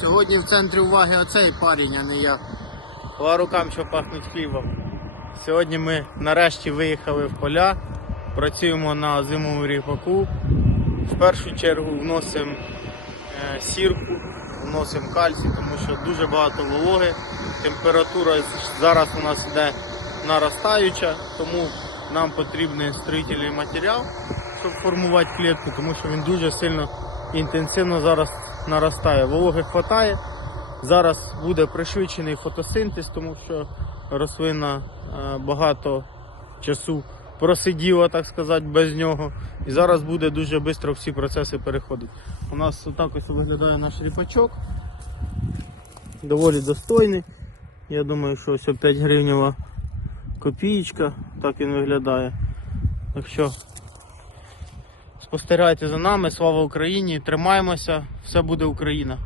Сьогодні в центрі уваги оцей парень, а не я. Хва рукам, що пахнуть хлібом. Сьогодні ми нарешті виїхали в поля, працюємо на зимовому ріпаку. В першу чергу вносимо е, сірку, вносимо кальцій, тому що дуже багато вологи. Температура зараз у нас йде наростаюча, тому нам потрібен строїтельний матеріал, щоб формувати клітку, тому що він дуже сильно інтенсивно зараз наростає. Вологи вистачає. Зараз буде пришвидшений фотосинтез, тому що рослина е, багато часу просиділа, так сказати, без нього. І зараз буде дуже швидко всі процеси переходити. У нас отак ось виглядає наш ріпачок. Доволі достойний. Я думаю, що ось 5 гривнева копієчка, так він виглядає. Так що спостерігайте за нами, слава Україні, тримаємося, все буде Україна.